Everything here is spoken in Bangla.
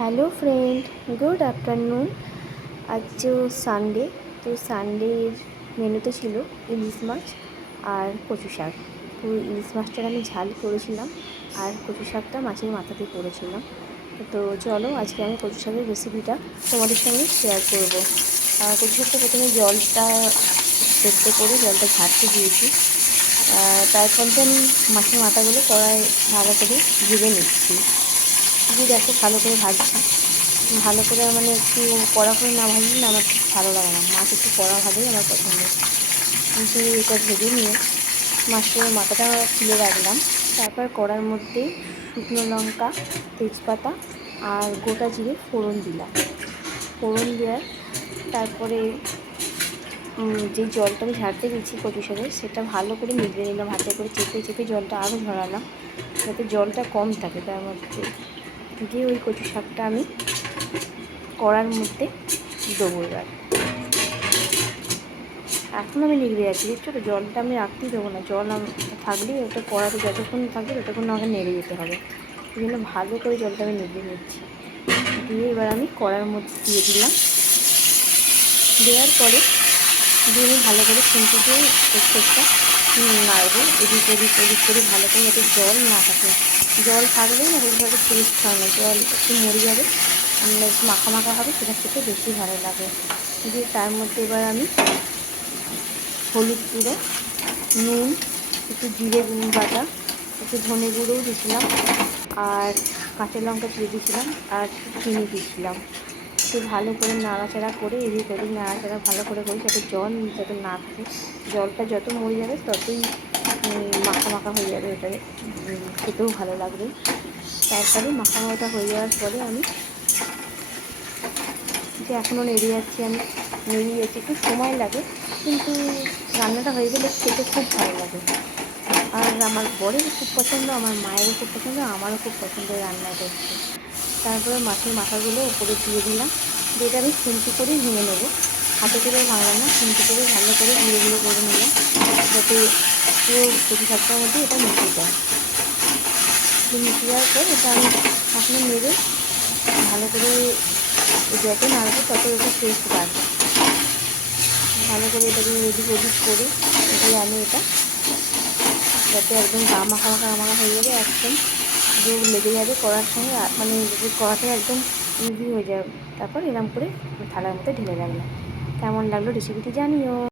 Hello friend, good afternoon. आज जो সানডে, তো সানডের মেনুতে ছিল ইলিশ মাছ আর কচু শাক। তো ইলিশ মাছটার আমি ঝাল করেছিলাম আর কচু শাকটা মাছের মাথা দিয়ে করেছিলাম। তো চলো আজকে আমি কচু শাকের রেসিপিটা তোমাদের সঙ্গে শেয়ার করব। কচু শাকটা প্রথমে জলটা সেদ্ধ করে জলটা ঝাড়তে দিয়েছি। তারপরে আমি মাছের মাথাগুলো কড়াই ভালো করে ভেজে নিচ্ছি। দিয়ে দেখো ভালো করে ভাজছি, ভালো করে মানে একটু কড়া করে না ভাজলে না আমার ঠিক ভালো লাগে না। মাছ একটু কড়া ভাজাই আমার পছন্দ। কিন্তু এটা ভেজে নিয়ে মাছের মাথাটা তুলে রাখলাম। তারপর কড়ার মধ্যে শুকনো লঙ্কা, তেজপাতা আর গোটা জিরে ফোড়ন দিলাম। ফোড়ন দেওয়ার তারপরে যে জলটা আমি ঝাড়তে দিচ্ছি কচু শাকের, সেটা ভালো করে মিলিয়ে নিলাম। হাতে করে চেপে চেপে জলটা আরও ঝরালাম যাতে জলটা কম থাকে তার মধ্যে। দিয়ে ওই কচু শাকটা আমি কড়ার মধ্যে দেবো। এখন আমি নেড়ে যাচ্ছি, দেখছো তো জলটা আমি রাখতেই দেবো না। জল থাকলেই ওটা কড়াতে যতক্ষণ থাকবে ততক্ষণ আমাকে নেড়ে যেতে হবে। এই জন্য ভালো করে জলটা আমি নেড়ে নিচ্ছি। দিয়ে এবার আমি কড়ার মধ্যে দিয়ে দিলাম। দেওয়ার পরে দিয়ে আমি ভালো করে খুন্তি দিয়ে প্রত্যেকটা নাড়বো, এদিক ওদিক ওদিক করে ভালো করে, যাতে জল না থাকে। জল থাকলেই না ওইভাবে টেস্ট হয় না, জল একটু মরে যাবে, একটু মাখা মাখা হবে, সেটা খেতে বেশি ভালো লাগে। দিয়ে তার মধ্যে এবার আমি হলুদ গুঁড়ো, নুন, একটু জিরে বাটা, একটু ধনে গুঁড়োও দিয়েছিলাম, আর কাঁচা লঙ্কা দিয়ে দিয়েছিলাম, আর চিনি দিয়েছিলাম। একটু ভালো করে নাড়াচাড়া করে এদিক ওদিক নাড়াচাড়া ভালো করে করি, যাতে জল যাতে না থাকে। জলটা যত মরে যাবে ততই মাখা মাখা হয়ে যাবে, ওটা খেতেও ভালো লাগবে। তারপরে মাখা মাখা হয়ে যাওয়ার পরে আমি যে এখনও নেড়ে যাচ্ছি, আমি নেড়ে যাচ্ছি, একটু সময় লাগে, কিন্তু রান্নাটা হয়ে গেলে খেতে খুব ভালো লাগে। আর আমার বরেরও খুব পছন্দ, আমার মায়েরও খুব পছন্দ, আমারও খুব পছন্দ রান্না করতে। তারপরে মাছের মাথাগুলো উপরে দিয়ে দিলাম। দিয়ে এটা আমি খুন্তি করেই ভেঙে নেবো, হাতে করে ভাঙলাম না, খুন্তি করে ভালো করে গুঁড়ো গুঁড়ো করে নিলাম, যাতে পুরো কচু শাকটার মধ্যে এটা মিশে যায়। মিশে যাওয়ার পর এটা আমি এখনও নেড়ে ভালো করে যত নাড়বো তত এটা টেস্ট বাড়বে। ভালো করে এটাকে এদিক ওদিক করে দিয়ে আমি এটা যাতে একদম গা মাখা মাখা মাখা হয়ে যাবে, একদম যে লেগে যাবে কড়ার সঙ্গে, মানে কড়াটা একদম ইজি হয়ে যাবে। তারপর এরকম করে থালার মধ্যে ঢেলে রাখলাম। কেমন লাগলো রেসিপিটি জানিও।